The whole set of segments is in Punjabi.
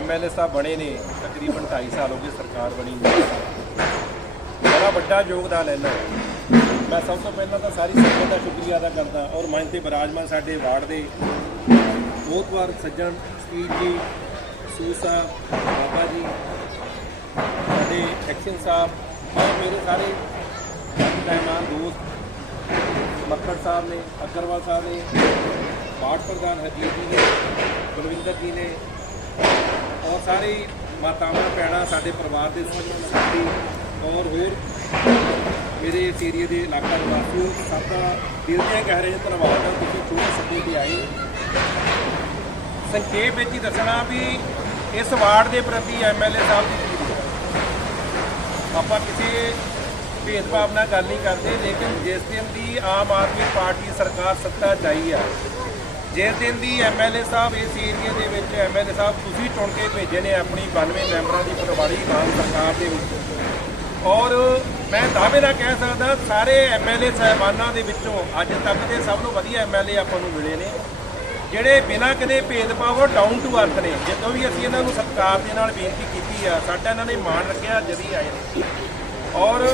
ਐਮਐਲਏ ਸਾਹਿਬ ਬਣੇ ਨੇ, ਤਕਰੀਬਨ 2.5 ਸਾਲ ਹੋ ਗਏ ਸਰਕਾਰ ਬਣੀ ਨੂੰ। ਬੜਾ ਵੱਡਾ ਯੋਗਦਾਨ ਇਹਨਾਂ ਮੈਂ ਸਭ ਤੋਂ ਪਹਿਲਾਂ ਤਾਂ ਸਾਰੀ ਸੰਗਤ ਦਾ ਸ਼ੁਕਰੀਆ ਅਦਾ ਕਰਦਾ ਔਰ ਮੰਚ ਤੇ ਬਿਰਾਜਮਾਨ ਸਾਡੇ ਵਾਰਡ ਦੇ ਬਹੁਤ ਵਾਰ ਸੱਜਣ ਸਪੀਡ ਜੀ, ਸੂਸਾ, ਬਾਬਾ ਜੀ, ਸਾਡੇ ਐਕਸ਼ਨ ਸਾਹਿਬ ਔਰ ਮੇਰੇ ਸਾਰੇ ਮਹਿਮਾਨ ਦੋਸਤ ਮੱਕੜ ਸਾਹਿਬ ਨੇ, ਅਗਰਵਾਲ ਸਾਹਿਬ ਨੇ, ਵਾਰਡ ਪ੍ਰਧਾਨ ਹਰਜੀਤ ਜੀ ਨੇ, ਬਲਵਿੰਦਰ ਜੀ ਨੇ ਔਰ ਸਾਰੇ ਮਾਤਾਵਾਂ, ਭੈਣਾਂ ਸਾਡੇ ਪਰਿਵਾਰ ਦੇ ਸਾਥੀ ਔਰ ਹੋਰ ਮੇਰੇ ਇਸ ਏਰੀਏ ਦੇ ਇਲਾਕਾ ਨਿਵਾਸੀਓ ਸਭ ਦਾ ਦਿਲ ਦੀਆਂ ਗਹਿਰਾਈਆਂ ਤੋਂ ਧੰਨਵਾਦ ਹੈ ਤੁਸੀਂ ਚੋਣ ਸੱਦੇ ਤੇ ਆਏ। ਸੰਖੇਪ ਵਿੱਚ ਹੀ ਦੱਸਣਾ ਵੀ ਇਸ ਵਾਰਡ ਦੇ ਪ੍ਰਤੀ ਐਮਐਲਏ ਸਾਹਿਬ ਦੀ ਕੀ ਆਪਾਂ ਕਿਸੇ ਭੇਦਭਾਵ ਨਾਲ ਗੱਲ ਨਹੀਂ ਕਰਦੇ, ਲੇਕਿਨ ਜਿਸ ਦਿਨ ਦੀ ਆਮ ਆਦਮੀ ਪਾਰਟੀ ਸਰਕਾਰ ਸੱਤਾ 'ਚ ਆਈ ਹੈ ਜਿਸ ਦਿਨ ਦੀ ਐਮਐਲਏ ਸਾਹਿਬ ਇਸ ਏਰੀਆ ਦੇ ਵਿੱਚ ਐਮਐਲਏ ਸਾਹਿਬ ਤੁਸੀਂ ਚੁਣ ਕੇ ਭੇਜੇ ਨੇ ਆਪਣੀ 92 ਮੈਂਬਰਾਂ ਦੀ ਪਟਵਾਰੀ ਮਾਨ ਸਰਕਾਰ ਦੇ ਵਿੱਚ। ਔਰ ਮੈਂ ਦਾਅਵੇ ਨਾਲ ਕਹਿ ਸਕਦਾ, ਸਾਰੇ ਐਮਐਲਏ ਸਾਹਿਬਾਨਾਂ ਦੇ ਵਿੱਚੋਂ ਅੱਜ ਤੱਕ ਦੇ ਸਭ ਤੋਂ ਵਧੀਆ ਐਮਐਲਏ ਆਪਾਂ ਨੂੰ ਮਿਲੇ ਨੇ, ਜਿਹੜੇ ਬਿਨਾਂ ਕਦੇ ਭੇਦਭਾਵ ਡਾਊਨ ਟੂ ਅਰਥ ਨੇ। ਜਦੋਂ ਵੀ ਅਸੀਂ ਇਹਨਾਂ ਨੂੰ ਸਤਿਕਾਰ ਦੇ ਨਾਲ ਬੇਨਤੀ ਕੀਤੀ ਆ, ਸਾਡਾ ਇਹਨਾਂ ਨੇ ਮਾਣ ਰੱਖਿਆ ਜਦੀ ਆਏ ਨੇ। ਔਰ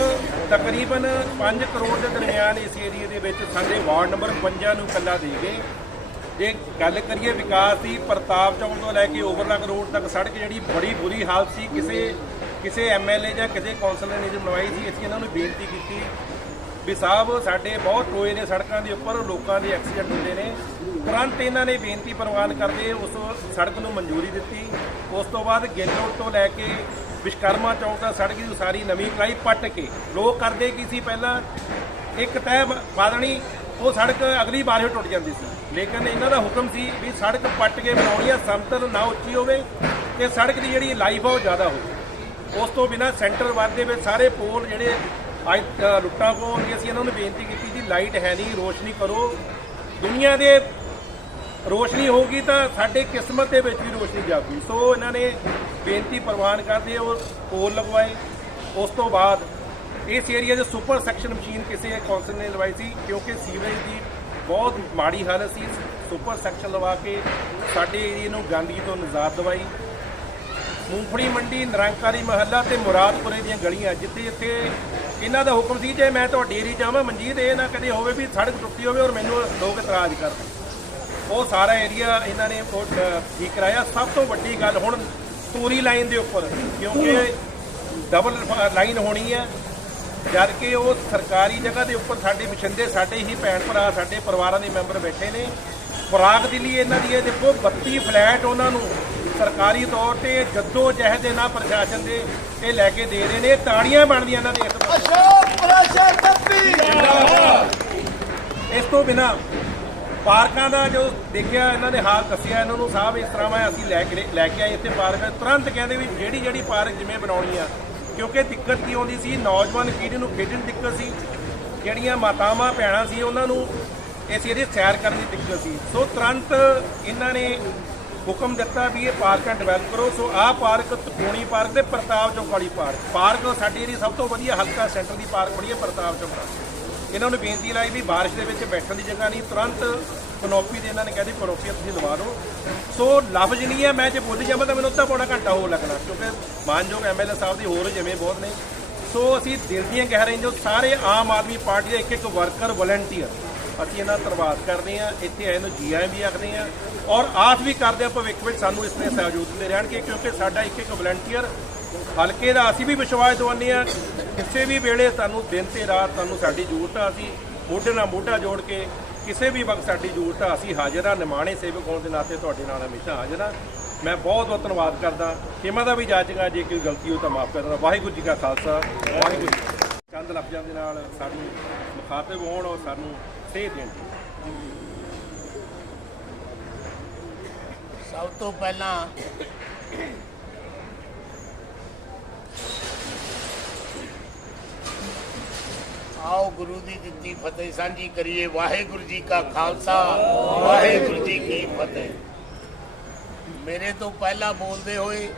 ਤਕਰੀਬਨ 5 ਕਰੋੜ ਦੇ ਦਰਮਿਆਨ ਇਸ ਏਰੀਏ ਦੇ ਵਿੱਚ ਸਾਡੇ ਵਾਰਡ ਨੰਬਰ 55 ਨੂੰ ਕੱਲਾ ਦੇ ਗਏ। ਜੇ ਗੱਲ ਕਰੀਏ ਵਿਕਾਸ ਦੀ, ਪ੍ਰਤਾਪ ਚੌਂਕ ਤੋਂ ਲੈ ਕੇ ਓਵਰਲਕ ਰੋਡ ਤੱਕ ਸੜਕ ਜਿਹੜੀ ਬੜੀ ਬੁਰੀ ਹਾਲਤ ਸੀ, ਕਿਸੇ ਕਿਸੇ ਐਮਐਲਏ ਜਾਂ ਕਿਸੇ ਕੌਂਸਲਰ ਨੇ ਨਹੀਂ ਬਣਵਾਈ ਸੀ, ਅਸੀਂ ਇਹਨਾਂ ਨੂੰ ਬੇਨਤੀ ਕੀਤੀ ਵੀ ਸਾਹਿਬ ਸਾਡੇ ਬਹੁਤ ਟੋਏ ਨੇ ਸੜਕਾਂ ਦੇ ਉੱਪਰ, ਲੋਕਾਂ ਦੇ ਐਕਸੀਡੈਂਟ ਹੁੰਦੇ ਨੇ। ਤੁਰੰਤ ਇਹਨਾਂ ਨੇ ਬੇਨਤੀ ਪ੍ਰਵਾਨ ਕਰਦੇ ਉਸ ਸੜਕ ਨੂੰ ਮਨਜ਼ੂਰੀ ਦਿੱਤੀ। ਉਸ ਤੋਂ ਬਾਅਦ ਗਿੱਲ ਰੋਡ ਤੋਂ ਲੈ ਕੇ ਵਿਸ਼ਕਰਮਾ ਚੌਂਕ ਦਾ ਸੜਕ ਦੀ ਉਸਾਰੀ ਨਵੀਂ ਕਰਾਈ, ਪੱਟ ਕੇ। ਲੋਕ ਕਰਦੇ ਕੀ ਸੀ ਪਹਿਲਾਂ? ਇੱਕ ਤਹਿ ਬਾਦਣੀ ਉਹ ਸੜਕ ਅਗਲੀ ਵਾਰ ਹੀ ਟੁੱਟ ਜਾਂਦੀ ਸੀ। ਲੇਕਿਨ ਇਹਨਾਂ ਦਾ ਹੁਕਮ ਸੀ ਵੀ ਸੜਕ ਪੱਟ ਕੇ ਬਣਾਉਣੀ ਆ ਸਮਤਲ ਨਾ ਉੱਚੀ ਹੋਵੇ ਤੇ ਸੜਕ ਦੀ ਜਿਹੜੀ ਲਾਈਫ ਆ ਉਹ ਜ਼ਿਆਦਾ ਹੋਵੇ। ਉਸ ਤੋਂ ਬਿਨਾ ਸੈਂਟਰ ਵਰਡ ਦੇ ਵਿੱਚ ਸਾਰੇ ਪੋਲ ਜਿਹੜੇ ਅੱਜ ਅ, ਲੁੱਟਾਂ ਖੋਹ ਹੁੰਦੀਆਂ ਇਹਨਾਂ ਨੂੰ ਬੇਨਤੀ ਕੀਤੀ ਜੀ ਲਾਈਟ ਹੈ ਨਹੀਂ ਰੋਸ਼ਨੀ ਕਰੋ। ਦੁਨੀਆ ਦੇ ਰੋਸ਼ਨੀ ਹੋਊਗੀ ਤਾਂ ਸਾਡੇ ਕਿਸਮਤ ਦੇ ਵਿੱਚ ਵੀ ਰੋਸ਼ਨੀ ਜਾਗੂ। ਸੋ ਇਹਨਾਂ ਨੇ ਬੇਨਤੀ ਪ੍ਰਵਾਨ ਕਰਦੇ ਉਹ ਪੋਲ ਲਗਵਾਏ। ਉਸ ਤੋਂ ਬਾਅਦ ਇਸ ਏਰੀਆ ਦੇ ਸੁਪਰ ਸੈਕਸ਼ਨ ਮਸ਼ੀਨ ਕਿਸੇ ਕੌਂਸਲ ਨੇ ਲਵਾਈ ਸੀ ਕਿਉਂਕਿ ਸੀਵਰੇਜ ਦੀ ਬਹੁਤ ਮਾੜੀ ਹਾਲਤ ਸੀ। ਸੁਪਰ ਸੈਕਸ਼ਨ ਲਵਾ ਕੇ ਸਾਡੇ ਏਰੀਆ ਨੂੰ ਗੰਦਗੀ ਤੋਂ ਨਿਜਾਤ ਦਵਾਈ। ਮੂੰਗਫੜੀ ਮੰਡੀ ਨਿਰੰਕਾਰੀ ਮਹੱਲਾ ਤੇ ਮੁਰਾਦਪੁਰੇ ਦੀਆਂ ਗਲੀਆਂ ਜਿੱਥੇ ਜਿੱਥੇ ਇਹਨਾਂ ਦਾ ਹੁਕਮ ਸੀ ਜੇ ਮੈਂ ਤੁਹਾਡੀ ਏਰੀ ਜਾਵਾਂ ਮਨਜੀਤ ਇਹ ਨਾ ਕਦੇ ਹੋਵੇ ਵੀ ਸੜਕ ਟੁੱਟੀ ਹੋਵੇ ਔਰ ਮੈਨੂੰ ਲੋਕ ਇਤਰਾਜ਼ ਕਰਨ ਉਹ ਸਾਰਾ ਏਰੀਆ ਇਹਨਾਂ ਨੇ ਉਹ, ਠੀਕ ਕਰਾਇਆ। ਸਭ ਤੋਂ ਵੱਡੀ ਗੱਲ ਹੁਣ ਤੂਰੀ ਲਾਈਨ ਦੇ ਉੱਪਰ ਕਿਉਂਕਿ ਡਬਲ ਲਾਈਨ ਹੋਣੀ ਹੈ। ਜਦ ਕਿ ਉਹ ਸਰਕਾਰੀ ਜਗ੍ਹਾ ਦੇ ਉੱਪਰ ਸਾਡੇ ਮਿਸ਼ੰਦੇ ਸਾਡੇ ਹੀ ਭੈਣ ਭਰਾ ਸਾਡੇ ਪਰਿਵਾਰਾਂ ਦੇ ਮੈਂਬਰ ਬੈਠੇ ਨੇ। ਖੁਰਾਕ ਦੇ ਲਈ ਇਹਨਾਂ ਦੀ ਇਹ ਦੇਖੋ 32 ਫਲੈਟ ਉਹਨਾਂ ਨੂੰ ਸਰਕਾਰੀ ਤੌਰ ਤੇ ਜੱਦੋ ਜਹਿਦ ਦੇ ਨਾਲ ਪ੍ਰਸ਼ਾਸਨ ਦੇ ਇਹ ਲੈ ਕੇ ਦੇ ਰਹੇ ਨੇ। ਤਾੜੀਆਂ ਬਣਦੀਆਂ ਇਹਨਾਂ ਦੇ ਇਸ ਤੋਂ ਬਿਨਾ ਪਾਰਕਾਂ ਦਾ ਜੋ ਦੇਖਿਆ ਇਹਨਾਂ ਨੇ ਹਾਲ ਦੱਸਿਆ ਇਹਨਾਂ ਨੂੰ ਸਾਹਿਬ ਇਸ ਤਰ੍ਹਾਂ ਮੈਂ ਅਸੀਂ ਲੈ ਕੇ ਲੈ ਕੇ ਆਏ ਇੱਥੇ ਪਾਰਕ। ਤੁਰੰਤ ਕਹਿੰਦੇ ਵੀ ਜਿਹੜੀ ਜਿਹੜੀ ਪਾਰਕ ਜਿਵੇਂ ਬਣਾਉਣੀ ਆ ਕਿਉਂਕਿ ਦਿੱਕਤ ਕੀ ਆਉਂਦੀ ਸੀ, ਨੌਜਵਾਨ ਪੀੜ੍ਹੀ ਨੂੰ ਖੇਡਣ ਦੀ ਦਿੱਕਤ ਸੀ, ਜਿਹੜੀਆਂ ਮਾਤਾਵਾਂ, ਭੈਣਾਂ ਸੀ, ਉਹਨਾਂ ਨੂੰ ਇਸ ਏਰੀਏ ਸੈਰ ਕਰਨ ਦੀ ਦਿੱਕਤ ਸੀ। ਸੋ ਤੁਰੰਤ ਇਹਨਾਂ ਨੇ ਹੁਕਮ ਦਿੱਤਾ ਵੀ ਇਹ ਪਾਰਕਾਂ ਡਿਵੈਲਪ ਕਰੋ। ਸੋ ਆਹ ਪਾਰਕ ਤਕੋਣੀ ਪਾਰਕ ਤੇ ਪ੍ਰਤਾਪ ਚੌਕ ਵਾਲੀ ਪਾਰਕ। ਪਾਰਕ ਸਾਡੀ ਜਿਹੜੀ ਸਭ ਤੋਂ ਵਧੀਆ ਹਲਕਾ ਸੈਂਟਰ ਦੀ ਪਾਰਕ ਬਣੀ ਹੈ ਪ੍ਰਤਾਪ ਚੌਕ ਪਾਰਕ ਇਹਨਾਂ ਨੂੰ ਬੇਨਤੀ ਲਾਈ ਵੀ ਬਾਰਿਸ਼ ਦੇ ਵਿੱਚ ਬੈਠਣ ਦੀ ਜਗ੍ਹਾ ਨਹੀਂ, ਤੁਰੰਤ ਕਨੋਪੀ ਦੇ ਇਹਨਾਂ ਨੇ ਕਹਿੰਦੀ ਕਨੋਪੀ ਤੁਸੀਂ ਲਵਾ ਦਿਓ। ਸੋ ਲਫ਼ਜ਼ ਨਹੀਂ ਹੈ, ਮੈਂ ਜੇ ਬੋਲੀ ਜਾਵਾਂ ਤਾਂ ਮੈਨੂੰ ਅੱਧਾ ਪੌਣਾ ਘੰਟਾ ਹੋਰ ਲੱਗਣਾ, ਕਿਉਂਕਿ ਮਾਨਯੋਗ ਐਮਐਲਏ ਸਾਹਿਬ ਦੀ ਹੋਰ ਜਿਵੇਂ ਬਹੁਤ ਨੇ। ਸੋ ਅਸੀਂ ਦਿਲ ਦੀਆਂ ਗਹਿਰਾਈਆਂ ਜੋ ਸਾਰੇ ਆਮ ਆਦਮੀ ਪਾਰਟੀ ਦੇ ਇੱਕ ਇੱਕ ਵਰਕਰ, ਵਲੰਟੀਅਰ, ਅਸੀਂ ਇਹਨਾਂ ਦਾ ਧੰਨਵਾਦ ਕਰਦੇ ਹਾਂ। ਇੱਥੇ ਆਏ ਨੂੰ ਜੀ ਆਏ ਵੀ ਆਖਦੇ ਹਾਂ ਔਰ ਆਸ ਵੀ ਕਰਦੇ ਹਾਂ ਭਵਿੱਖ ਵਿੱਚ ਸਾਨੂੰ ਇਸ ਨੇ ਸਹਿਯੋਗ ਦਿੰਦੇ ਰਹਿਣਗੇ, ਕਿਉਂਕਿ ਸਾਡਾ ਇੱਕ ਇੱਕ ਵਲੰਟੀਅਰ ਹਲਕੇ ਦਾ ਅਸੀਂ ਵੀ ਵਿਸ਼ਵਾਸ ਦਵਾਉਂਦੇ ਹਾਂ। ਕਿਸੇ ਵੀ ਵੇਲੇ ਸਾਨੂੰ ਦਿਨ ਤੇ ਰਾਤ ਸਾਨੂੰ ਸਾਡੀ ਜ਼ਰੂਰਤ ਆ ਅਸੀਂ ਮੋਢੇ ਨਾਲ ਮੋਢਾ ਜੋੜ ਕੇ ਕਿਸੇ ਵੀ ਵਕਤ ਸਾਡੀ ਜ਼ਰੂਰਤ ਆ, ਅਸੀਂ ਹਾਜ਼ਰ ਆ ਨਿਮਾਣੇ ਸੇਵਕ ਹੋਣ ਦੇ ਨਾਤੇ ਤੁਹਾਡੇ ਨਾਲ ਹਮੇਸ਼ਾ ਹਾਜ਼ਰ ਆ ਮੈਂ ਬਹੁਤ ਬਹੁਤ ਧੰਨਵਾਦ ਕਰਦਾ। ਖੇਮਾ ਦਾ ਵੀ ਜਾਚਗਾ ਜੇ ਕੋਈ ਗਲਤੀ ਹੋ ਤਾਂ ਮਾਫ ਕਰਦਾ ਵਾਹਿਗੁਰੂ ਜੀ ਕਾ ਖਾਲਸਾ, ਵਾਹਿਗੁਰੂ ਜੀ ਚੰਦ ਲਫ਼ਜ਼ਾਂ ਦੇ ਨਾਲ ਸਾਨੂੰ ਮੁਖਾਤਬ ਹੋਣ ਔਰ ਸਾਨੂੰ ਸੇਧ ਦੇਣ। ਸਭ ਤੋਂ ਪਹਿਲਾਂ ਆਓ ਗੁਰੂ ਦੀ ਦਿੱਤੀ ਫਤਿਹ, ਸਾਂਝੀ ਕਰੀਏ ਵਾਹਿਗੁਰੂ ਜੀ ਕਾ ਖਾਲਸਾ, ਵਾਹਿਗੁਰੂ ਜੀ ਕੀ ਫਤਿਹ। ਮੇਰੇ ਤੋਂ ਪਹਿਲਾਂ ਬੋਲਦੇ ਹੋਏ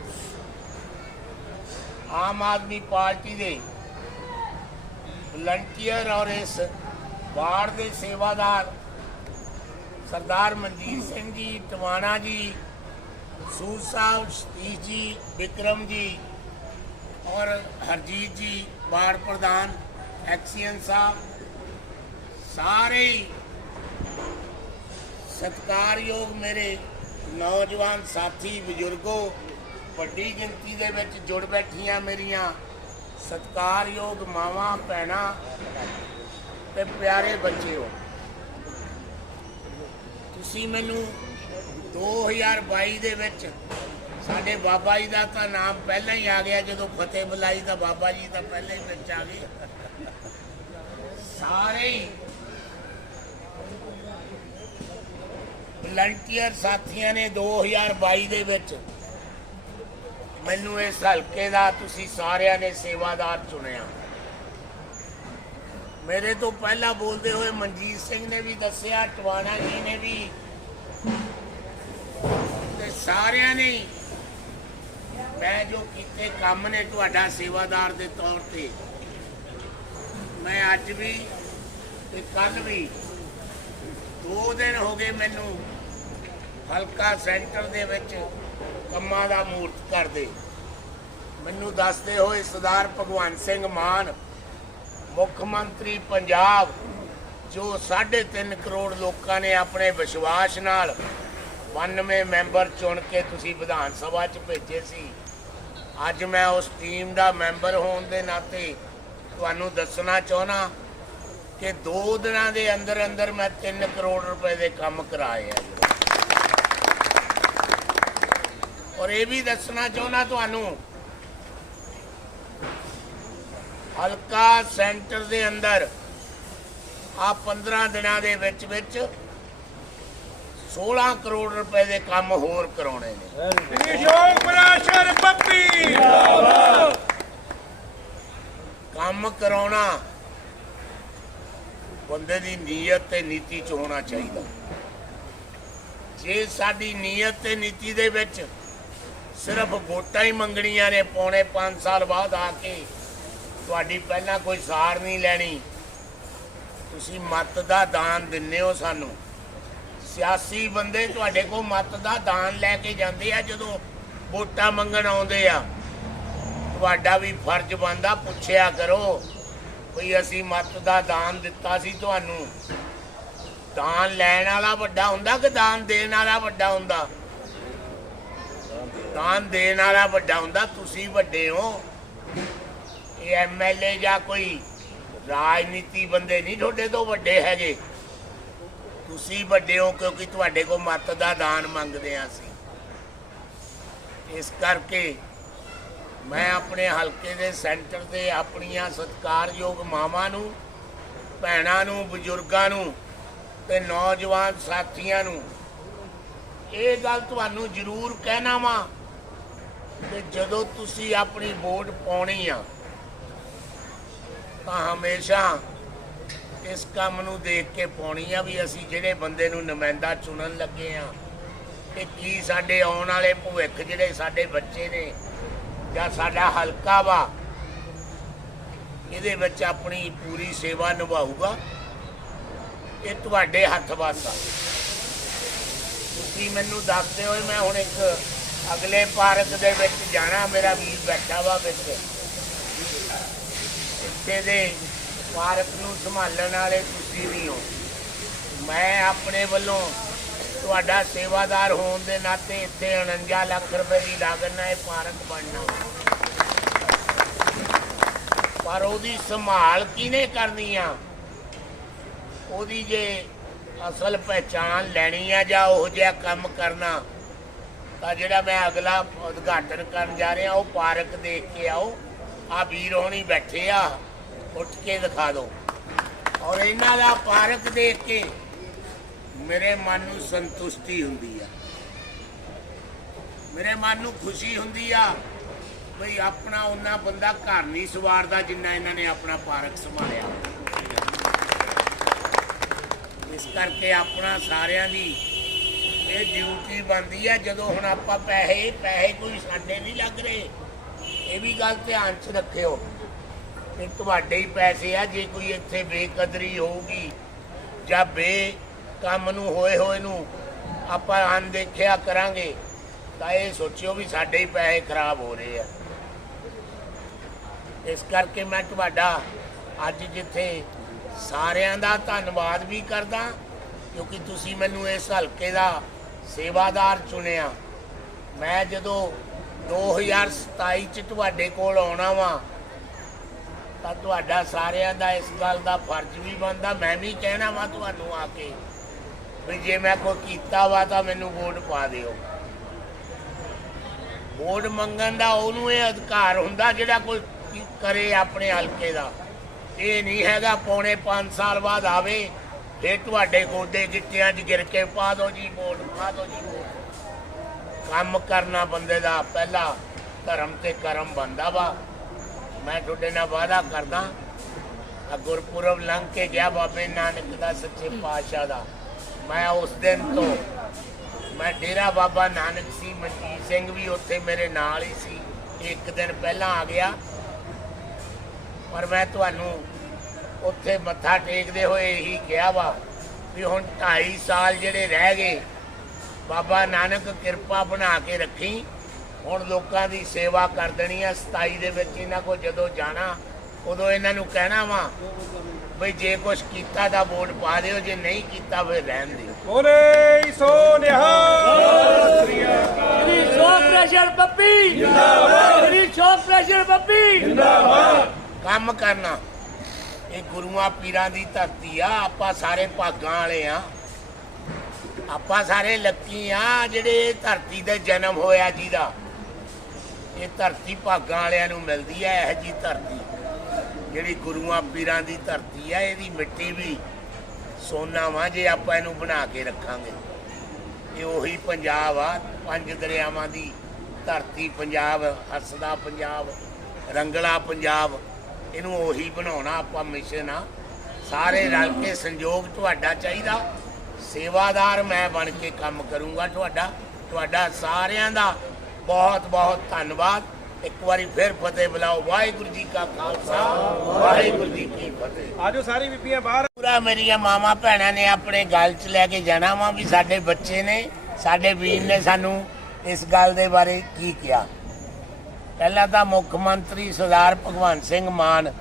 ਆਮ ਆਦਮੀ ਪਾਰਟੀ ਦੇ ਵਲੰਟੀਅਰ ਔਰ ਇਸ ਵਾਰਡ ਦੇ ਸੇਵਾਦਾਰ ਸਰਦਾਰ ਮਨਜੀਤ ਸਿੰਘ ਜੀ, ਟਵਾਣਾ ਜੀ, ਸੂਰ ਸਾਹਿਬ, ਸਤੀਸ਼ ਜੀ, ਵਿਕਰਮ ਜੀ ਔਰ ਹਰਜੀਤ ਜੀ, ਵਾਰਡ ਪ੍ਰਧਾਨ ਐਕਸੀਅਨ ਸਾਹਿਬ, ਸਾਰੇ ਹੀ ਸਤਿਕਾਰਯੋਗ ਮੇਰੇ ਨੌਜਵਾਨ ਸਾਥੀ, ਬਜ਼ੁਰਗੋ, ਵੱਡੀ ਗਿਣਤੀ ਦੇ ਵਿੱਚ ਜੁੜ ਬੈਠੀਆਂ ਮੇਰੀਆਂ ਸਤਿਕਾਰਯੋਗ ਮਾਵਾਂ, ਭੈਣਾਂ ਤੇ ਪਿਆਰੇ ਬੱਚਿਓ, ਤੁਸੀਂ ਮੈਨੂੰ 2022 ਦੇ ਵਿੱਚ ਸਾਡੇ ਬਾਬਾ ਜੀ ਦਾ ਤਾਂ ਨਾਮ ਪਹਿਲਾਂ ਹੀ ਆ ਗਿਆ, ਜਦੋਂ ਫਤਿਹ ਬੁਲਾਈ ਤਾਂ ਬਾਬਾ ਜੀ ਤਾਂ ਪਹਿਲਾਂ ਹੀ ਵਿੱਚ ਆ ਗਏ। ਸਾਰੇ ਹੀ। ਵਲੰਟੀਅਰ ਸਾਥੀਆਂ ਨੇ 2022 ਦੇ ਵਿੱਚ ਮੈਨੂੰ ਇਸ ਹਲਕੇ ਦਾ ਤੁਸੀਂ ਸਾਰਿਆਂ ਨੇ ਸੇਵਾਦਾਰ ਚੁਣਿਆ। ਮੇਰੇ ਤੋਂ ਪਹਿਲਾਂ ਬੋਲਦੇ ਹੋਏ ਮਨਜੀਤ ਸਿੰਘ ਨੇ ਵੀ ਦੱਸਿਆ, ਟਵਾਣਾ ਜੀ ਨੇ ਵੀ। ਤੇ ਸਾਰਿਆਂ ਨੇ ਮੈਂ ਜੋ ਕੀਤੇ ਕੰਮ ਨੇ ਤੁਹਾਡਾ ਸੇਵਾਦਾਰ ਦੇ ਤੌਰ ਤੇ। ਮੈਂ ਅੱਜ ਵੀ ਤੇ ਕੱਲ ਵੀ ਦੋ ਦਿਨ ਹੋ ਗਏ ਮੈਨੂੰ ਹਲਕਾ ਸੈਂਟਰ ਦੇ ਵਿੱਚ ਕੰਮਾਂ ਦਾ ਮੂਰਤ ਕਰਦੇ ਮੈਨੂੰ ਦੱਸਦੇ ਹੋਏ ਸਰਦਾਰ ਭਗਵੰਤ ਸਿੰਘ ਮਾਨ, ਮੁੱਖ ਮੰਤਰੀ ਪੰਜਾਬ, ਜੋ 3.5 ਕਰੋੜ ਲੋਕਾਂ ਨੇ ਆਪਣੇ ਵਿਸ਼ਵਾਸ ਨਾਲ 92 ਮੈਂਬਰ ਚੁਣ ਕੇ ਤੁਸੀਂ ਵਿਧਾਨ ਸਭਾ 'ਚ ਭੇਜੇ ਸੀ। ਅੱਜ ਮੈਂ ਉਸ ਟੀਮ ਦਾ ਮੈਂਬਰ ਹੋਣ ਦੇ ਨਾਤੇ ਤੁਹਾਨੂੰ ਦੱਸਣਾ ਚਾਹਣਾ ਕਿ ਦੋ ਦਿਨਾਂ ਦੇ ਅੰਦਰ ਅੰਦਰ ਮੈਂ 3 ਕਰੋੜ ਰੁਪਏ ਦੇ ਕੰਮ ਕਰਾਏ ਆ ਔਰ ਇਹ ਵੀ ਦੱਸਣਾ ਚਾਹੁੰਦਾ ਤੁਹਾਨੂੰ, ਹਲਕਾ ਸੈਂਟਰ ਦੇ ਅੰਦਰ ਆ 15 ਦਿਨਾਂ ਦੇ ਵਿੱਚ ਵਿੱਚ 16 ਕਰੋੜ ਰੁਪਏ ਦੇ ਕੰਮ ਹੋਰ ਕਰਾਉਣੇ ਨੇ ਸ਼ੋਕ ਪ੍ਰਾਸ਼ਰ ਪੱਪੀ ਕੰਮ ਕਰਾਉਣਾ ਬੰਦੇ ਦੀ ਨੀਅਤ ਤੇ ਨੀਤੀ ਚ ਹੋਣਾ ਚਾਹੀਦਾ। ਜੇ ਸਾਡੀ ਨੀਅਤ ਤੇ ਨੀਤੀ ਦੇ ਵਿੱਚ ਸਿਰਫ ਵੋਟਾਂ ਹੀ ਮੰਗਣੀਆਂ ਨੇ, ਪੌਣੇ 5 ਸਾਲ ਬਾਅਦ ਆ ਕੇ ਤੁਹਾਡੀ ਪਹਿਲਾਂ ਕੋਈ ਸਾਰ ਨਹੀਂ ਲੈਣੀ, ਤੁਸੀਂ ਮਤ ਦਾ ਦਾਨ ਦਿੰਨੇ ਹੋ ਸਾਨੂੰ। ਸਿਆਸੀ ਬੰਦੇ ਤੁਹਾਡੇ ਕੋਲ ਮਤ ਦਾ ਦਾਨ ਲੈ ਕੇ ਜਾਂਦੇ ਆ, ਜਦੋਂ ਵੋਟਾਂ ਮੰਗਣ ਆਉਂਦੇ ਆ। ਤੁਹਾਡਾ ਵੀ ਫਰਜ਼ ਬਣਦਾ, ਪੁੱਛਿਆ ਕਰੋ। ਵੀ ਅਸੀਂ ਮੱਤ ਦਾ ਦਾਨ ਦਿੱਤਾ ਸੀ ਤੁਹਾਨੂੰ? ਦਾਨ ਲੈਣ ਵਾਲਾ ਵੱਡਾ ਹੁੰਦਾ ਕਿ ਦਾਨ ਦੇਣ ਵਾਲਾ ਵੱਡਾ ਹੁੰਦਾ? ਦਾਨ ਦੇਣ ਵਾਲਾ ਵੱਡਾ ਹੁੰਦਾ, ਤੁਸੀਂ ਵੱਡੇ ਹੋ। ਇਹ ਐਮਐਲਏ ਜਾਂ ਕੋਈ ਰਾਜਨੀਤੀ ਬੰਦੇ ਨਹੀਂ ਤੁਹਾਡੇ ਤੋਂ ਵੱਡੇ ਹੈਗੇ। ਤੁਸੀਂ ਵੱਡੇ ਹੋ ਕਿਉਂਕਿ ਤੁਹਾਡੇ ਕੋਲ ਮੱਤ ਦਾ ਦਾਨ ਮੰਗਦੇ ਆ ਅਸੀਂ। ਇਸ ਕਰਕੇ ਮੈਂ ਆਪਣੇ ਹਲਕੇ ਦੇ ਸੈਂਟਰ ਤੇ ਆਪਣੀਆਂ ਸਤਿਕਾਰਯੋਗ ਮਾਵਾਂ ਨੂੰ, ਭੈਣਾਂ ਨੂੰ, ਬਜ਼ੁਰਗਾਂ ਨੂੰ ਤੇ ਨੌਜਵਾਨ ਸਾਥੀਆਂ ਨੂੰ ਇਹ ਗੱਲ ਤੁਹਾਨੂੰ ਜ਼ਰੂਰ ਕਹਿਣਾ ਵਾਂ ਕਿ ਜਦੋਂ ਤੁਸੀਂ ਆਪਣੀ ਵੋਟ ਪਾਉਣੀ ਆ, ਤਾਂ ਹਮੇਸ਼ਾ ਇਸ ਕੰਮ ਨੂੰ ਦੇਖ ਕੇ ਪਾਉਣੀ ਆ ਵੀ ਅਸੀਂ ਜਿਹੜੇ ਬੰਦੇ ਨੂੰ ਨੁਮਾਇੰਦਾ ਚੁਣਨ ਲੱਗੇ ਆ, ਕਿ ਕੀ ਸਾਡੇ ਆਉਣ ਵਾਲੇ ਭਵਿੱਖ ਜਿਹੜੇ ਸਾਡੇ ਬੱਚੇ ਨੇ ਜਾਂ ਸਾਡਾ ਹਲਕਾ ਵਾ, ਇਹਦੇ ਵਿੱਚ ਆਪਣੀ ਪੂਰੀ ਸੇਵਾ ਨਿਭਾਊਗਾ। ਇਹ ਤੁਹਾਡੇ ਹੱਥ ਵੱਸ ਆ ਤੁਸੀਂ ਮੈਨੂੰ ਦੱਸਦੇ ਹੋਏ ਮੈਂ ਹੁਣ ਇੱਕ ਅਗਲੇ ਪਾਰਕ ਦੇ ਵਿੱਚ ਜਾਣਾ, ਮੇਰਾ ਵੀਰ ਬੈਠਾ ਵਾ ਵਿੱਚ। ਇੱਥੇ ਦੇ ਪਾਰਕ ਨੂੰ ਸੰਭਾਲਣ ਵਾਲੇ ਤੁਸੀਂ ਵੀ ਹੋ। ਮੈਂ ਆਪਣੇ ਵੱਲੋਂ ਤੁਹਾਡਾ ਸੇਵਾਦਾਰ ਹੋਣ ਦੇ ਨਾਤੇ ਇੱਥੇ 49 ਲੱਖ ਰੁਪਏ ਦੀ ਲਾਗਤ ਨਾਲ ਇਹ ਪਾਰਕ ਬਣਨਾ। ਪਰ ਉਹਦੀ ਸੰਭਾਲ ਕਿਹਨੇ ਕਰਨੀ ਆ? ਉਹਦੀ ਜੇ ਅਸਲ ਪਹਿਚਾਨ ਲੈਣੀ ਆ ਜਾਂ ਉਹ ਜਿਹਾ ਕੰਮ ਕਰਨਾ, ਤਾਂ ਜਿਹੜਾ ਮੈਂ ਅਗਲਾ ਉਦਘਾਟਨ ਕਰਨ ਜਾ ਰਿਹਾ, ਉਹ ਪਾਰਕ ਦੇਖ ਕੇ ਆਓ। ਆ ਵੀਰ ਹੋਣੀ ਬੈਠੇ ਆ, ਉੱਠ ਕੇ ਦਿਖਾ ਦਿਓ। ਔਰ ਇਹਨਾਂ ਦਾ ਪਾਰਕ ਦੇਖ ਕੇ ਮੇਰੇ ਮਨ ਨੂੰ ਸੰਤੁਸ਼ਟੀ ਹੁੰਦੀ ਆ। ਮੇਰੇ ਮਨ ਨੂੰ ਖੁਸ਼ੀ ਹੁੰਦੀ ਆ ਬਈ ਆਪਣਾ ਉਹਨਾਂ ਬੰਦਾ ਘਰ ਨਹੀਂ ਸਵਾਰਦਾ ਜਿੰਨਾ ਇਹਨਾਂ ਨੇ ਆਪਣਾ ਪਾਰਕ ਸੰਭਾਲਿਆ। ਇਸ ਕਰਕੇ ਆਪਣਾ ਸਾਰਿਆਂ ਦੀ ਇਹ ਡਿਊਟੀ ਬਣਦੀ ਆ, ਜਦੋਂ ਹੁਣ ਆਪਾਂ ਪੈਸੇ ਪੈਸੇ ਕੋਈ ਸਾਡੇ ਨਹੀਂ ਲੱਗ ਰਹੇ, ਇਹ ਵੀ ਗੱਲ ਧਿਆਨ 'ਚ ਰੱਖਿਓ। ਕਿ ਤੁਹਾਡੇ ਹੀ ਪੈਸੇ ਆ, ਜੇ ਕੋਈ ਇੱਥੇ ਬੇਕਦਰੀ ਹੋਊਗੀ ਜਾਂ ਬੇ ਕੰਮ ਨੂੰ ਹੋਏ ਹੋਏ ਨੂੰ ਆਪਾਂ ਅਣਦੇਖਿਆ ਕਰਾਂਗੇ, ਤਾਂ ਇਹ ਸੋਚਿਓ ਵੀ ਸਾਡੇ ਹੀ ਪੈਸੇ ਖਰਾਬ ਹੋ ਰਹੇ ਆ। ਇਸ ਕਰਕੇ ਮੈਂ ਤੁਹਾਡਾ ਅੱਜ ਜਿੱਥੇ ਸਾਰਿਆਂ ਦਾ ਧੰਨਵਾਦ ਵੀ ਕਰਦਾ, ਕਿਉਂਕਿ ਤੁਸੀਂ ਮੈਨੂੰ ਇਸ ਹਲਕੇ ਦਾ ਸੇਵਾਦਾਰ ਚੁਣਿਆ। ਮੈਂ ਜਦੋਂ 2027 ਚ ਤੁਹਾਡੇ ਕੋਲ ਆਉਣਾ ਵਾਂ, ਤਾਂ ਤੁਹਾਡਾ ਸਾਰਿਆਂ ਦਾ ਇਸ ਗੱਲ ਦਾ ਫਰਜ਼ ਵੀ ਬਣਦਾ, ਮੈਂ ਵੀ ਕਹਿਣਾ ਵਾਂ ਤੁਹਾਨੂੰ ਆ ਕੇ। ਵੀ ਜੇ ਮੈਂ ਕੋਈ ਕੀਤਾ ਵਾ ਤਾਂ ਮੈਨੂੰ ਵੋਟ ਪਾ ਦਿਓ। ਵੋਟ ਮੰਗਣ ਦਾ ਉਹਨੂੰ ਇਹ ਅਧਿਕਾਰ ਹੁੰਦਾ ਜਿਹੜਾ ਕੋਈ ਕਰੇ ਆਪਣੇ ਹਲਕੇ ਦਾ। ਇਹ ਨਹੀਂ ਹੈਗਾ ਪੌਣੇ 5 ਸਾਲ ਬਾਅਦ ਆਵੇ, ਫਿਰ ਤੁਹਾਡੇ ਗੋਡੇ ਗਿੱਟਿਆਂ 'ਚ ਗਿਰ ਕੇ ਪਾ ਦੋ ਜੀ ਵੋਟ, ਪਾ ਦੋ ਜੀ ਕੰਮ ਕਰਨਾ ਬੰਦੇ ਦਾ ਪਹਿਲਾ ਧਰਮ ਤੇ ਕਰਮ ਬੰਦਾ ਵਾ। ਮੈਂ ਤੁਹਾਡੇ ਨਾਲ ਵਾਅਦਾ ਕਰਦਾ ਆ ਗੁਰਪੁਰਬ ਲੰਘ ਕੇ ਗਿਆ ਬਾਬੇ ਨਾਨਕ ਦਾ ਸੱਚੇ ਪਾਤਸ਼ਾਹ ਦਾ। ਮੈਂ ਉਸ ਦਿਨ ਤੋਂ, ਮੈਂ ਡੇਰਾ ਬਾਬਾ ਨਾਨਕ ਸੀ, ਮਨਜੀਤ ਸਿੰਘ ਵੀ ਉੱਥੇ ਮੇਰੇ ਨਾਲ ਹੀ ਸੀ, ਇੱਕ ਦਿਨ ਪਹਿਲਾਂ ਆ ਗਿਆ। ਪਰ ਮੈਂ ਤੁਹਾਨੂੰ ਉੱਥੇ ਮੱਥਾ ਟੇਕਦੇ ਹੋਏ ਇਹੀ ਕਿਹਾ ਵਾ ਵੀ ਹੁਣ 2.5 ਸਾਲ ਜਿਹੜੇ ਰਹਿ ਗਏ, ਬਾਬਾ ਨਾਨਕ ਕਿਰਪਾ ਬਣਾ ਕੇ ਰੱਖੀ, ਹੁਣ ਲੋਕਾਂ ਦੀ ਸੇਵਾ ਕਰ ਦੇਣੀ ਆ। 27 ਦੇ ਵਿੱਚ ਇਹਨਾਂ ਕੋ ਜਦੋਂ ਜਾਣਾ, ਉਦੋਂ ਇਹਨਾਂ ਨੂੰ ਕਹਿਣਾ ਵਾ ਬਈ ਜੇ ਕੁਛ ਕੀਤਾ ਤਾਂ ਵੋਟ ਪਾ ਦਿਓ ਜੇ ਨਹੀਂ ਕੀਤਾ ਫਿਰ ਰਹਿਣ ਦਿਓ। ਬੋਲੇ ਸੋ ਨਿਹਾਲ। ਪ੍ਰੈਸ਼ਰ ਜਿੰਦਾਬਾਦ। ਪ੍ਰੈਸ਼ਰ ਕੰਮ ਕਰਨਾ। ਇਹ ਗੁਰੂਆਂ ਪੀਰਾਂ ਦੀ ਧਰਤੀ ਆ ਆਪਾਂ ਸਾਰੇ ਭਾਗਾਂ ਵਾਲੇ ਆ। ਆਪਾਂ ਸਾਰੇ ਲੱਕੀ ਆ ਜਿਹੜੇ ਧਰਤੀ ਤੇ ਜਨਮ ਹੋਇਆ ਜਿਹਦਾ। ਇਹ ਧਰਤੀ ਭਾਗਾਂ ਵਾਲਿਆਂ ਨੂੰ ਮਿਲਦੀ ਹੈ ਇਹ ਜੀ ਧਰਤੀ। ਜਿਹੜੀ ਗੁਰੂਆਂ ਪੀਰਾਂ ਦੀ ਧਰਤੀ ਆ, ਇਹਦੀ ਮਿੱਟੀ ਵੀ ਸੋਨਾ ਵਾ, ਜੇ ਆਪਾਂ ਇਹਨੂੰ ਬਣਾ ਕੇ ਰੱਖਾਂਗੇ। ਇਹ ਉਹੀ ਪੰਜਾਬ ਆ, ਪੰਜ ਦਰਿਆਵਾਂ ਦੀ ਧਰਤੀ ਪੰਜਾਬ, ਹੱਸਦਾ ਪੰਜਾਬ, ਰੰਗਲਾ ਪੰਜਾਬ, ਇਹਨੂੰ ਉਹੀ ਬਣਾਉਣਾ ਆਪਾਂ ਮਿਸ਼ਨ ਆ। ਸਾਰੇ ਰਲ ਕੇ ਸੰਯੋਗ ਤੁਹਾਡਾ ਚਾਹੀਦਾ। ਸੇਵਾਦਾਰ ਮੈਂ ਬਣ ਕੇ ਕੰਮ ਕਰੂੰਗਾ ਤੁਹਾਡਾ। ਤੁਹਾਡਾ ਸਾਰਿਆਂ ਦਾ ਬਹੁਤ ਬਹੁਤ ਧੰਨਵਾਦ। ਇੱਕ ਵਾਰੀ ਫਿਰ ਫਤਿਹ ਬੁਲਾਓ। ਵਾਹਿਗੁਰੂ ਜੀ ਕਾ ਖਾਲਸਾ ਵਾਹਿਗੁਰੂ ਜੀ ਕੀ ਫਤਿਹ। ਆਜੋ ਸਾਰੀ ਬੀਬੀਆਂ ਬਾਹਰ। ਪੂਰਾ ਮੇਰੀਆਂ ਮਾਮਾ ਭੈਣਾਂ ਨੇ ਆਪਣੇ ਗੱਲ 'ਚ ਲੈ ਕੇ ਜਾਣਾ ਵਾ ਵੀ ਸਾਡੇ ਬੱਚੇ ਨੇ ਸਾਡੇ ਵੀਰ ਨੇ ਸਾਨੂੰ ਇਸ ਗੱਲ ਦੇ ਬਾਰੇ ਕੀ ਕਿਹਾ। ਪਹਿਲਾਂ ਤਾਂ ਮੁੱਖ ਮੰਤਰੀ ਸਰਦਾਰ ਭਗਵੰਤ ਸਿੰਘ ਮਾਨ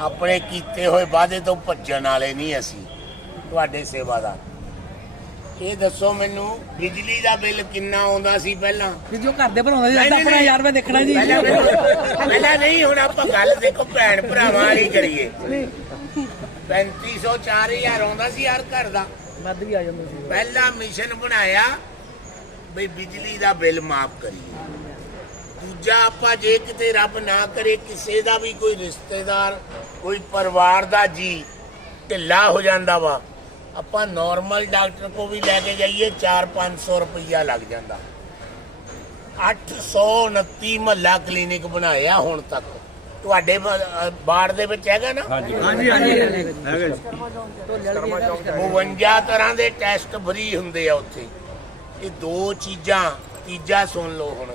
ਆਪਣੇ ਕੀਤੇ ਹੋਏ ਵਾਅਦੇ ਤੋਂ ਭੱਜਣ ਵਾਲੇ ਨਹੀਂ ਅਸੀਂ ਤੁਹਾਡੇ ਸੇਵਾਦਾਰ। ਇਹ ਦੱਸੋ ਮੈਨੂੰ ਬਿਜਲੀ ਦਾ ਬਿੱਲ ਕਿੰਨਾ ਆਉਂਦਾ ਸੀ ਪਹਿਲਾਂ? ਵੀ ਜੋ ਘਰ ਦੇ ਬਣਾਉਂਦੇ ਸੀ ਨਹੀਂ, ਆਪਣਾ। ਯਾਰ ਮੈਂ ਦੇਖਣਾ ਜੀ। ਪਹਿਲਾਂ ਨਹੀਂ ਹੁਣ ਆਪਾਂ ਗੱਲ ਦੇਖੋ ਭੈਣ ਭਰਾਵਾਂ ਵਾਲੀ ਕਰੀਏ। 3500 4000 ਆਉਂਦਾ ਸੀ ਹਰ ਘਰ ਦਾ। ਵੱਧ ਵੀ ਆ ਜਾਂਦਾ ਸੀ। ਪਹਿਲਾ ਮਿਸ਼ਨ ਬਣਾਇਆ ਬਈ ਬਿਜਲੀ ਦਾ ਬਿੱਲ ਮਾਫ ਕਰੀਏ। ਦੂਜਾ ਆਪਾਂ ਜੇ ਕਿਤੇ ਰੱਬ ਨਾ ਕਰੇ ਕਿਸੇ ਦਾ ਵੀ ਕੋਈ ਰਿਸ਼ਤੇਦਾਰ ਕੋਈ ਪਰਿਵਾਰ ਦਾ ਜੀ ਢਿੱਲਾ ਹੋ ਜਾਂਦਾ ਵਾ। ਆਪਾਂ ਨਾਰਮਲ ਡਾਕਟਰ ਕੋ ਵੀ ਲੈ ਕੇ ਜਾਈਏ 4-500 ਰੁਪਈਆ ਲੱਗ ਜਾਂਦਾ। 829 ਮਹੱਲਾ ਕਲੀਨਿਕ ਬਣਾਇਆ ਹੁਣ ਤੱਕ। ਤੁਹਾਡੇ ਬਾੜ ਦੇ ਵਿੱਚ ਹੈਗਾ ਨਾ? ਹਾਂਜੀ। ਹਾਂਜੀ ਹਾਂਜੀ। 52 ਤਰ੍ਹਾਂ ਦੇ ਟੈਸਟ ਫਰੀ ਹੁੰਦੇ ਆ ਉੱਥੇ। ਇਹ ਦੋ ਚੀਜ਼ਾਂ ਤੀਜਾ ਸੁਣ ਲਓ ਹੁਣ।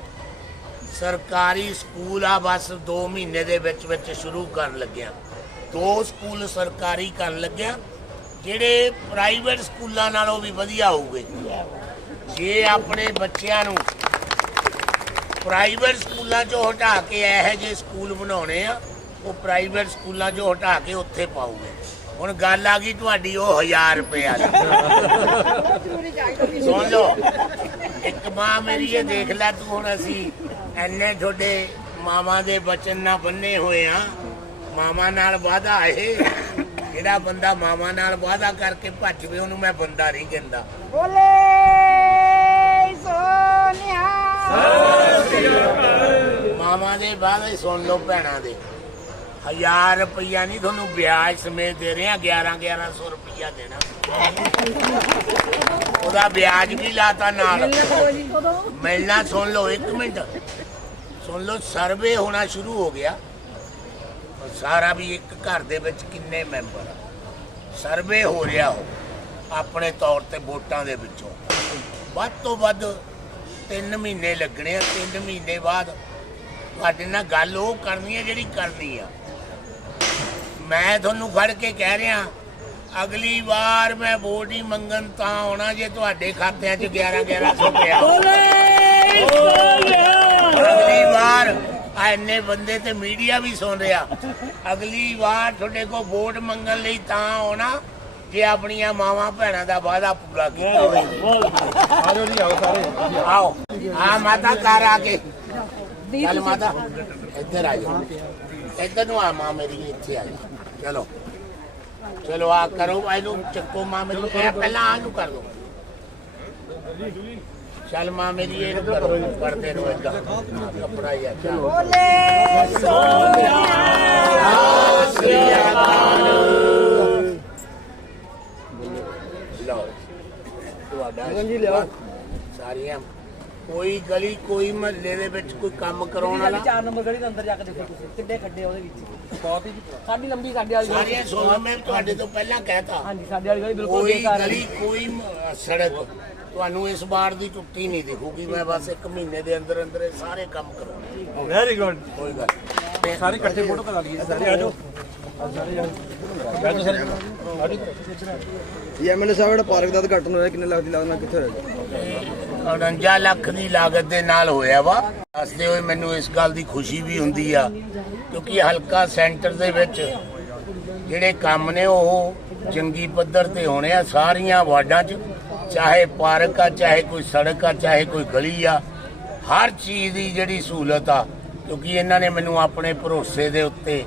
ਸਰਕਾਰੀ ਸਕੂਲ ਆ ਬਸ 2 ਮਹੀਨੇ ਦੇ ਵਿੱਚ ਵਿੱਚ ਸ਼ੁਰੂ ਕਰਨ ਲੱਗਿਆ। ਦੋ ਸਕੂਲ ਸਰਕਾਰੀ ਕਰਨ ਲੱਗਿਆ। ਜਿਹੜੇ ਪ੍ਰਾਈਵੇਟ ਸਕੂਲਾਂ ਨਾਲੋਂ ਵੀ ਵਧੀਆ ਹੋਊਗੇ। ਜੇ ਆਪਣੇ ਬੱਚਿਆਂ ਨੂੰ ਪ੍ਰਾਈਵੇਟ ਸਕੂਲਾਂ 'ਚੋਂ ਹਟਾ ਕੇ ਇਹੋ ਜਿਹੇ ਸਕੂਲ ਬਣਾਉਣੇ ਆ, ਉਹ ਪ੍ਰਾਈਵੇਟ ਸਕੂਲਾਂ 'ਚੋਂ ਹਟਾ ਕੇ ਉੱਥੇ ਪਾਉਗੇ ਹੁਣ ਗੱਲ ਆ ਗਈ ਤੁਹਾਡੀ ਉਹ 1000 ਰੁਪਇਆ ਵਾਲੀ। ਸੁਣ ਲਓ, ਇੱਕ ਮਾਂ ਮੇਰੀ ਇਹ ਦੇਖ ਲੈ, ਤੂੰ ਹੁਣ ਅਸੀਂ ਐਨੇ ਤੁਹਾਡੇ ਮਾਵਾਂ ਦੇ ਬਚਨ ਨਾਲ ਬੰਨੇ ਹੋਏ ਆ। ਮਾਵਾਂ ਨਾਲ ਵਾਦਾ ਇਹ। ਜਿਹੜਾ ਬੰਦਾ ਮਾਮਾ ਨਾਲ ਵਾਦਾ ਕਰਕੇ ਭੱਜਵੇ ਉਹਨੂੰ ਮੈਂ ਬੰਦਾ ਨਹੀਂ ਕਹਿੰਦਾ। ਬੋਲੇ ਸੋਨਿਆ। ਮਾਮਾ ਦੇ ਵਾਅਦੇ ਸੁਣ ਲਓ ਭੈਣਾਂ ਦੇ। 1000 ਰੁਪਈਆ ਨਹੀਂ ਤੁਹਾਨੂੰ ਵਿਆਜ ਸਮੇਤ ਦੇ ਰਹੇ ਆ 11 1100 ਰੁਪਈਆ ਦੇਣਾ। ਉਹਦਾ ਵਿਆਜ ਵੀ ਲਾਤਾ ਨਾਲ। ਮਿਲਣਾ ਸੁਣ ਲਓ ਇੱਕ ਮਿੰਟ। ਸੁਣ ਲਓ ਸਰਵੇ ਹੋਣਾ ਸ਼ੁਰੂ ਹੋ ਗਿਆ। ਸਾਰਾ ਵੀ ਇੱਕ ਘਰ ਦੇ ਵਿੱਚ ਕਿੰਨੇ ਮੈਂਬਰ ਆ? ਸਰਵੇ ਹੋ ਰਿਹਾ ਹੋ ਆਪਣੇ ਤੌਰ ਤੇ ਵੋਟਾਂ ਦੇ ਵਿੱਚੋਂ। ਵੱਧ ਤੋਂ ਵੱਧ 3 ਮਹੀਨੇ ਲੱਗਣੇ ਆ 3 ਮਹੀਨੇ ਬਾਅਦ ਤੁਹਾਡੇ ਨਾਲ ਗੱਲ ਉਹ ਕਰਨੀ ਹੈ ਜਿਹੜੀ ਕਰਨੀ ਆ। ਮੈਂ ਤੁਹਾਨੂੰ ਫੜ ਕੇ ਕਹਿ ਰਿਹਾ ਅਗਲੀ ਵਾਰ ਮੈਂ ਵੋਟ ਹੀ ਮੰਗਣ ਤਾਂ ਆਉਣਾ ਜੇ ਤੁਹਾਡੇ ਖਾਤਿਆਂ 'ਚ 11 1100 ਰੁਪਏ ਅਗਲੀ ਵਾਰ ਇੰਨੇ ਬੰਦੇ ਤੇ ਮੀਡੀਆ ਵੀ ਸੁਣ ਰਿਹਾ। ਅਗਲੀ ਵਾਰ ਤੁਹਾਡੇ ਕੋਲ ਵੋਟ ਮੰਗਣ ਲਈ ਤਾਂ ਆਉਣਾ ਜੇ ਆਪਣੀਆਂ ਮਾਵਾਂ ਭੈਣਾਂ ਦਾ ਵਾਅਦਾ ਪੂਰਾ ਕੀਤਾ ਹੋਵੇ। ਆਜੋ ਜੀ ਆਓ ਸਾਰੇ। ਆਓ। ਆ ਮਾਤਾ ਘਰ ਆ ਕੇ। ਚੱਲ ਮਾਤਾ ਇੱਧਰ ਆ ਜਾ ਇੱਧਰ ਨੂੰ ਆ ਮਾਂ ਮੇਰੀ ਇੱਥੇ ਆ ਜਾ ਚਲੋ। ਚਲੋ ਆ ਕਰੋ ਇਹਨੂੰ ਚੱਕੋ ਮਾਂ ਮੇਰੀ। ਪਹਿਲਾਂ ਆ ਨੂੰ ਕਰ ਦੋ। ਚੱਲ ਮਾਂ ਮੇਰੀ ਇਹ ਕਰੋ ਕਰਦੇ ਨੂੰ ਏਦਾਂ। ਕੱਪੜਾ ਹੀ ਆ ਚੱਲ। ਲਓ। ਤੁਹਾਡਾ ਜੀ ਲਿਓ ਸਾਰੀਆਂ। ਕੋਈ ਗਲੀ ਕੋਈ ਮਹੱਲੇ ਦੇ ਵਿੱਚ ਕੋਈ ਕੰਮ ਕਰਾਉਣ ਵਾਲਾ? ਚਾਰ ਨੰਬਰ ਗਲੀ ਦੇ ਅੰਦਰ ਜਾ ਕੇ ਦੇਖੋ ਤੁਸੀਂ ਕਿੱਡੇ ਖੱਡੇ ਉਹਦੇ ਵਿੱਚ। ਬਹੁਤ ਹੀ ਸਾਡੀ ਲੰਬੀ ਸਾਡੇ ਵਾਲੀ ਸਾਰੀਆਂ ਸੁਣੋ ਮੈਂ ਤੁਹਾਡੇ ਤੋਂ ਪਹਿਲਾਂ ਕਹਿਤਾ। ਹਾਂਜੀ ਸਾਡੇ ਵਾਲੀ ਗਲੀ ਬਿਲਕੁਲ ਕੋਈ ਬੇਕਾਰ ਹੈ। ਗਲੀ ਕੋਈ ਮ- ਸੜਕ। ਤੁਹਾਨੂੰ ਇਸ ਵਾਰ ਦੀ ਟੁੱਟੀ ਨਹੀਂ ਦਿਖੂਗੀ। ਮੈਂ ਬਸ ਇੱਕ ਮਹੀਨੇ ਦੇ ਅੰਦਰ ਅੰਦਰ ਇਹ ਸਾਰੇ ਕੰਮ ਕਰਾਂਗਾ ਵੈਰੀ ਗੁੱਡ ਕੋਈ ਗੱਲ ਨਹੀਂ। ਸਾਰੇ ਇਕੱਠੇ ਫੋਟੋ ਕਰਾ ਲਈਏ। ਸਾਰੇ ਆਜੋ ਇਹ ਐਮਐਲਏ ਸਾਹਿਬ ਜਿਹੜਾ ਪਾਰਕ ਦਾ ਉਦਘਾਟਨ ਹੋਇਆ ਕਿੰਨੇ ਲੱਖ ਦੀ ਲਾਗਤ ਨਾਲ ਕਿੱਥੇ ਹੋਇਆ 49 ਲੱਖ ਦੀ ਲਾਗਤ ਦੇ ਨਾਲ ਹੋਇਆ ਵਾ। ਦੱਸਦੇ ਹੋਏ ਮੈਨੂੰ ਇਸ ਗੱਲ ਦੀ ਖੁਸ਼ੀ ਵੀ ਹੁੰਦੀ ਆ ਕਿਉਂਕਿ ਹਲਕਾ ਸੈਂਟਰ ਦੇ ਵਿੱਚ ਜਿਹੜੇ ਕੰਮ ਨੇ ਉਹ ਜੰਗੀ ਪੱਧਰ ਤੇ ਹੋਣੇ ਆ ਸਾਰੀਆਂ ਵਾਰਡਾਂ 'ਚ। ਚਾਹੇ ਪਾਰਕ ਆ, ਚਾਹੇ ਕੋਈ ਸੜਕ ਆ, ਚਾਹੇ ਕੋਈ ਗਲੀ ਆ, ਹਰ ਚੀਜ਼ ਦੀ ਜਿਹੜੀ ਸਹੂਲਤ ਆ, ਕਿਉਂਕਿ ਇਹਨਾਂ ਨੇ ਮੈਨੂੰ ਆਪਣੇ ਭਰੋਸੇ ਦੇ ਉੱਤੇ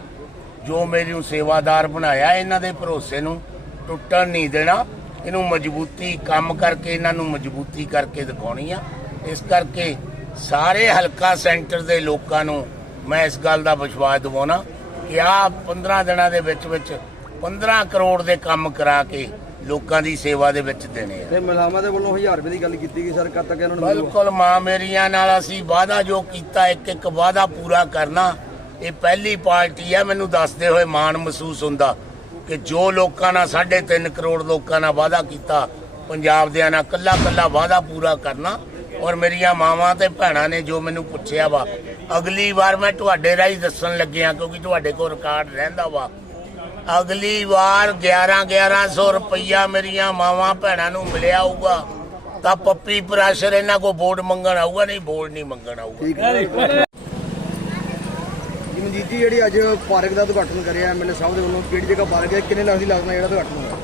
ਜੋ ਮੈਨੂੰ ਸੇਵਾਦਾਰ ਬਣਾਇਆ, ਇਹਨਾਂ ਦੇ ਭਰੋਸੇ ਨੂੰ ਟੁੱਟਣ ਨਹੀਂ ਦੇਣਾ, ਇਹਨੂੰ ਮਜ਼ਬੂਤੀ ਕੰਮ ਕਰਕੇ, ਇਹਨਾਂ ਨੂੰ ਮਜ਼ਬੂਤੀ ਕਰਕੇ ਦਿਖਾਉਣੀ ਆ। ਇਸ ਕਰਕੇ ਸਾਰੇ ਹਲਕਾ ਸੈਂਟਰ ਦੇ ਲੋਕਾਂ ਨੂੰ ਮੈਂ ਇਸ ਗੱਲ ਦਾ ਵਿਸ਼ਵਾਸ ਦਿਵਾਉਣਾ ਕਿ ਆ 15 ਦਿਨਾਂ ਦੇ ਵਿੱਚ ਵਿੱਚ 15 ਕਰੋੜ ਦੇ ਕੰਮ ਕਰਾ ਕੇ ਲੋਕਾਂ ਦੀ ਸੇਵਾ ਦੇ ਵਿੱਚ ਦੇਣੇ ਆ। ਤੇ ਮਹਿਲਾਵਾਂ ਦੇ ਵੱਲੋਂ 1000 ਰੁਪਏ ਦੀ ਗੱਲ ਕੀਤੀ ਗਈ ਸਰ ਕਦ ਤੱਕ ਇਹਨਾਂ ਨੂੰ ਮਿਲੂਗਾ? ਬਿਲਕੁਲ ਮਾਂ ਮੇਰੀਆਂ ਨਾਲ ਅਸੀਂ ਵਾਅਦਾ ਜੋ ਕੀਤਾ ਇੱਕ ਇੱਕ ਵਾਅਦਾ ਪੂਰਾ ਕਰਨਾ ਇਹ ਪਹਿਲੀ ਪਾਰਟੀ ਹੈ ਮੈਨੂੰ ਦੱਸਦੇ ਹੋਏ ਮਾਣ ਮਹਿਸੂਸ ਹੁੰਦਾ ਕਿ ਜੋ ਲੋਕਾਂ ਨਾਲ 3.5 ਕਰੋੜ ਲੋਕਾਂ ਨਾਲ ਵਾਅਦਾ ਕੀਤਾ ਪੰਜਾਬ ਦੇ ਨਾਲ ਕੱਲਾ ਕੱਲਾ ਵਾਅਦਾ ਪੂਰਾ ਕਰਨਾ ਔਰ ਮੇਰੀਆਂ ਮਾਵਾਂ ਤੇ ਭੈਣਾਂ ਨੇ ਜੋ ਮੈਨੂੰ ਪੁੱਛਿਆ ਵਾ ਅਗਲੀ ਵਾਰ ਮੈਂ ਤੁਹਾਡੇ ਰਾਹੀਂ ਦੱਸਣ ਲੱਗਿਆ ਕਿਉਂਕਿ ਤੁਹਾਡੇ ਕੋਲ ਰਿਕਾਰਡ ਰਹਿੰਦਾ ਵਾ। ਅਗਲੀ ਵਾਰ 11 1100 ਰੁਪਈਆ ਮੇਰੀਆਂ ਮਾਵਾਂ ਭੈਣਾਂ ਨੂੰ ਮਿਲਿਆ ਹੋਊਗਾ ਤਾਂ ਪੱਪੀ ਪ੍ਰੈਸ਼ਰ ਇਹਨਾਂ ਕੋ ਵੋਟ ਮੰਗਣ ਆਊਗਾ ਨਹੀਂ ਵੋਟ ਨਹੀਂ ਮੰਗਣ ਆਊਗਾ। ਹੈ। ਜੀ ਮਨਜੀਤ ਜੀ ਜਿਹੜੀ ਅੱਜ ਪਾਰਕ ਦਾ ਉਦਘਾਟਨ ਕਰਿਆ ਐਮਐਲਏ ਸਾਹਿਬ ਦੇ ਵੱਲੋਂ ਕਿਹੜੀ ਜਗ੍ਹਾ ਪਾਰਕ ਹੈ ਕਿੰਨੇ ਲੱਖ ਦੀ ਨਾਲ ਜਿਹੜਾ ਉਦਘਾਟਨ ਹੋਇਆ?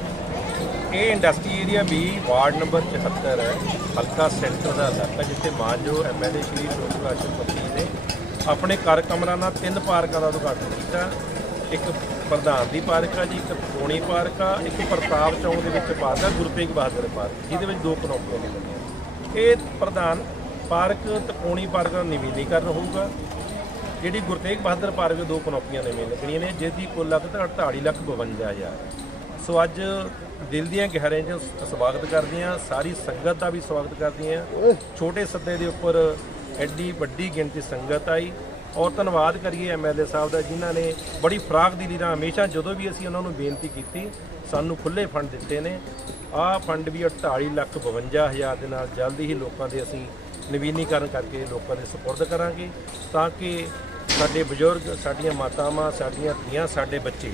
ਇਹ ਇੰਡਸਟਰੀ ਏਰੀਆ ਵੀ ਵਾਰਡ ਨੰਬਰ 74 ਹੈ ਹਲਕਾ ਸੈਂਟਰ ਦਾ ਇਲਾਕਾ ਜਿੱਥੇ ਮਾਨਜੋ ਐਮਐਲਏ ਸ਼੍ਰੀ ਸ਼ੋਭਾ ਪੱਤੀ ਨੇ ਆਪਣੇ ਕਰ ਕਮਰਾ ਨਾਲ ਤਿੰਨ ਪਾਰਕਾਂ ਦਾ ਉਦਘਾਟਨ ਕੀਤਾ। ਇੱਕ ਪ੍ਰਧਾਨ ਦੀ ਪਾਰਕ ਆ ਜੀ ਇੱਕ ਕੋਣੀ ਪਾਰਕ ਆ ਇੱਕ ਪ੍ਰਤਾਪ ਚੌਂਕ ਦੇ ਵਿੱਚ ਪਾਰਕ ਆ ਗੁਰੂ ਤੇਗ ਬਹਾਦਰ ਪਾਰਕ ਜਿਹਦੇ ਵਿੱਚ ਦੋ ਕਨੋਪੀਆਂ ਨੇ ਇਹ ਪ੍ਰਧਾਨ ਪਾਰਕ ਤੇ ਕੋਣੀ ਪਾਰਕ ਦਾ ਨਵੀਨੀਕਰਨ ਹੋਊਗਾ। ਜਿਹੜੀ ਗੁਰੂ ਤੇਗ ਬਹਾਦਰ ਪਾਰਕ ਦੇ ਦੋ ਕਨੋਪੀਆਂ ਨੇ ਲੱਗਣੀਆਂ ਨੇ ਜਿਸ ਦੀ ਕੁੱਲ ਲਾਗਤ 48 ਲੱਖ 52 ਹਜ਼ਾਰ ਸੋ ਅੱਜ ਦਿਲ ਦੀਆਂ ਗਹਿਰਾਈਆਂ 'ਚ ਸਵਾਗਤ ਕਰਦੇ ਹਾਂ। ਸਾਰੀ ਸੰਗਤ ਦਾ ਵੀ ਸਵਾਗਤ ਕਰਦੇ ਹਾਂ। ਛੋਟੇ ਸੱਦੇ ਦੇ ਉੱਪਰ ਐਡੀ ਵੱਡੀ ਗਿਣਤੀ ਸੰਗਤ ਆਈ। ਔਰ ਧੰਨਵਾਦ ਕਰੀਏ ਐਮਐਲਏ ਸਾਹਿਬ ਦਾ, ਜਿਨ੍ਹਾਂ ਨੇ ਬੜੀ ਫਰਾਗ ਦਿਲੀ ਨਾਲ ਹਮੇਸ਼ਾ ਜਦੋਂ ਵੀ ਅਸੀਂ ਉਹਨਾਂ ਨੂੰ ਬੇਨਤੀ ਕੀਤੀ, ਸਾਨੂੰ ਖੁੱਲੇ ਫੰਡ ਦਿੱਤੇ ਨੇ। ਆਹ ਫੰਡ ਵੀ 48 ਲੱਖ 52 ਹਜ਼ਾਰ ਦੇ ਨਾਲ ਜਲਦੀ ਹੀ ਲੋਕਾਂ ਦੇ ਅਸੀਂ ਨਵੀਨੀਕਰਨ ਕਰਕੇ ਲੋਕਾਂ ਦੇ ਸਪੁਰਦ ਕਰਾਂਗੇ, ਤਾਂ ਕਿ ਸਾਡੇ ਬਜ਼ੁਰਗ, ਸਾਡੀਆਂ ਮਾਤਾਵਾਂ, ਸਾਡੀਆਂ ਧੀਆਂ, ਸਾਡੇ ਬੱਚੇ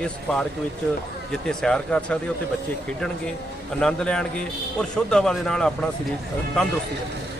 ਇਸ ਪਾਰਕ ਵਿੱਚ ਜਿੱਥੇ ਸੈਰ ਕਰ ਸਕਦੇ ਉੱਥੇ ਬੱਚੇ ਖੇਡਣਗੇ, ਆਨੰਦ ਲੈਣਗੇ ਔਰ ਸ਼ੁੱਧ ਹਵਾ ਦੇ ਨਾਲ ਆਪਣਾ ਸਰੀਰ ਤੰਦਰੁਸਤੀ ਰੱਖਣਗੇ